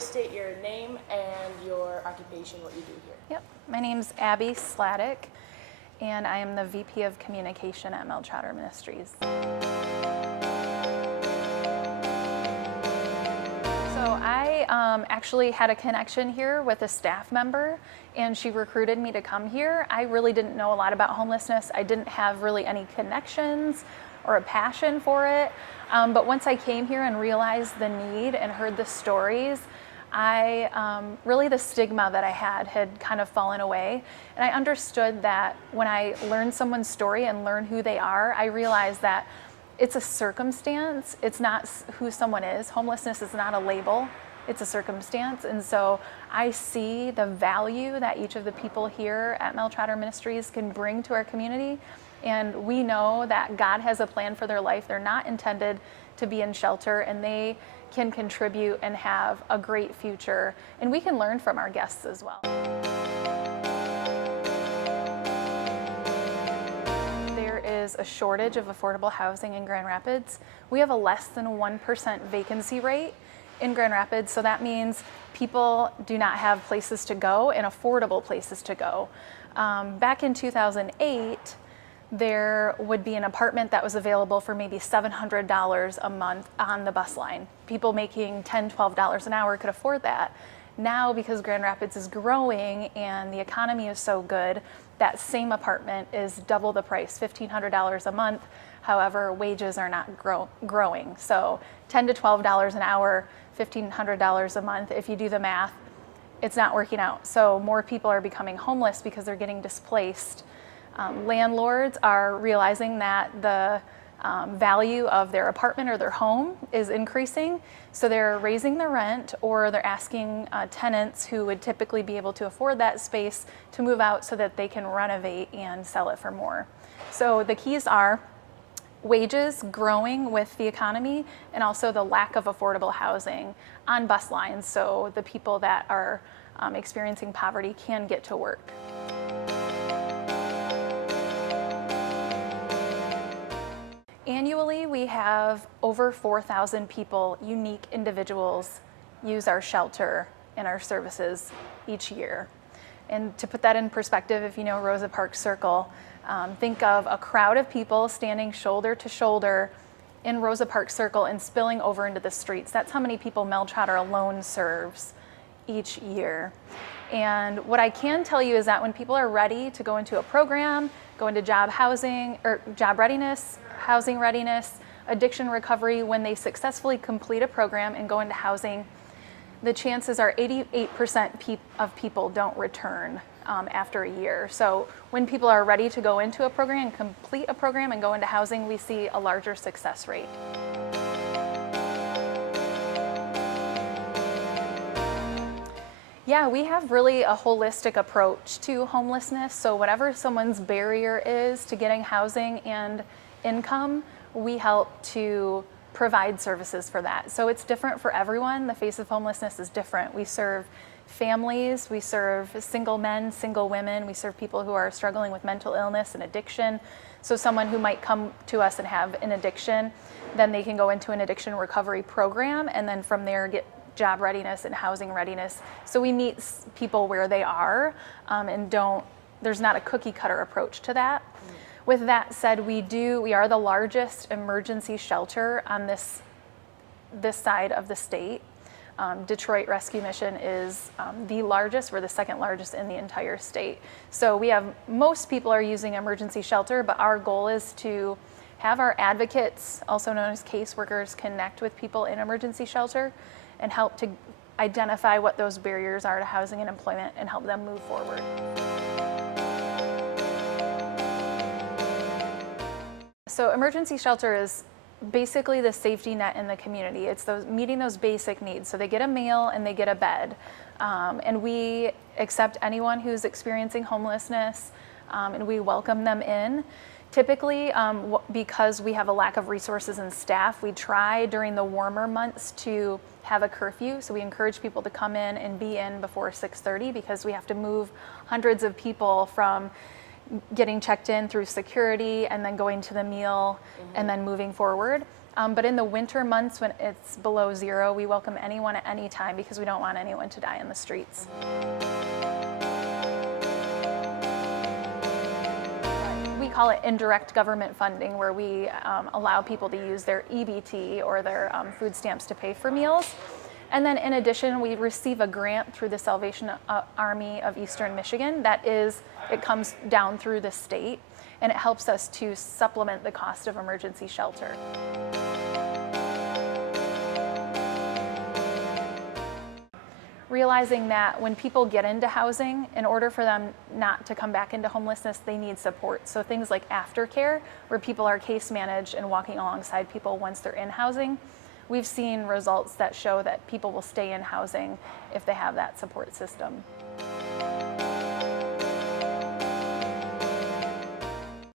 to state your name and your occupation, what you do here. Yep, my name's Abby Sladek, and I am the VP of Communication at Mel Trotter Ministries. So I actually had a connection here with a staff member, and she recruited me to come here. I really didn't know a lot about homelessness. I didn't have really any connections or a passion for it. But once I came here and realized the need and heard the stories, really the stigma that I had kind of fallen away. And I understood that when I learned someone's story and learn who they are, I realized that it's a circumstance. It's not who someone is. Homelessness is not a label. It's a circumstance. And so I see the value that each of the people here at Mel Trotter Ministries can bring to our community. And we know that God has a plan for their life. They're not intended to be in shelter, and they can contribute and have a great future. And we can learn from our guests as well. There is a shortage of affordable housing in Grand Rapids. We have a less than 1% vacancy rate in Grand Rapids, so that means people do not have places to go and affordable places to go. Back in 2008, there would be an apartment that was available for maybe $700 a month on the bus line. People making $10, $12 an hour could afford that. Now, because Grand Rapids is growing and the economy is so good, that same apartment is double the price, $1,500 a month. However, wages are not growing. So $10 to $12 an hour, $1,500 a month, if you do the math, it's not working out. So more people are becoming homeless because they're getting displaced. Landlords are realizing that the value of their apartment or their home is increasing, so they're raising the rent, or they're asking tenants who would typically be able to afford that space to move out so that they can renovate and sell it for more. So the keys are wages growing with the economy, and also the lack of affordable housing on bus lines, so the people that are experiencing poverty can get to work. Annually, we have over 4,000 people, unique individuals, use our shelter and our services each year. And to put that in perspective, if you know Rosa Parks Circle, think of a crowd of people standing shoulder to shoulder in Rosa Parks Circle and spilling over into the streets. That's how many people Mel Trotter alone serves each year. And what I can tell you is that when people are ready to go into a program, go into job housing or job readiness, housing readiness, addiction recovery, when they successfully complete a program and go into housing, the chances are 88% of people don't return after a year. So when people are ready to go into a program and complete a program and go into housing, we see a larger success rate. Yeah, we have really a holistic approach to homelessness. So whatever someone's barrier is to getting housing and income, we help to provide services for that. So it's different for everyone. The face of homelessness is different. We serve families, we serve single men, single women, we serve people who are struggling with mental illness and addiction. So someone who might come to us and have an addiction, then they can go into an addiction recovery program, and then from there get job readiness and housing readiness. So we meet people where they are, and there's not a cookie cutter approach to that. With that said, we are the largest emergency shelter on this side of the state. Detroit Rescue Mission is the largest. We're the second largest in the entire state. So most people are using emergency shelter, but our goal is to have our advocates, also known as caseworkers, connect with people in emergency shelter and help to identify what those barriers are to housing and employment and help them move forward. So emergency shelter is basically the safety net in the community. It's meeting those basic needs. So they get a meal and they get a bed. And we accept anyone who's experiencing homelessness, and we welcome them in. Typically, because we have a lack of resources and staff, we try during the warmer months to have a curfew. So we encourage people to come in and be in before 6:30, because we have to move hundreds of people from getting checked in through security and then going to the meal and then moving forward. But in the winter months when it's below 0, we welcome anyone at any time because we don't want anyone to die in the streets. We call it indirect government funding, where we allow people to use their EBT or their food stamps to pay for meals. And then in addition, we receive a grant through the Salvation Army of Eastern Michigan. It comes down through the state, and it helps us to supplement the cost of emergency shelter. Realizing that when people get into housing, in order for them not to come back into homelessness, they need support. So things like aftercare, where people are case managed and walking alongside people once they're in housing, we've seen results that show that people will stay in housing if they have that support system.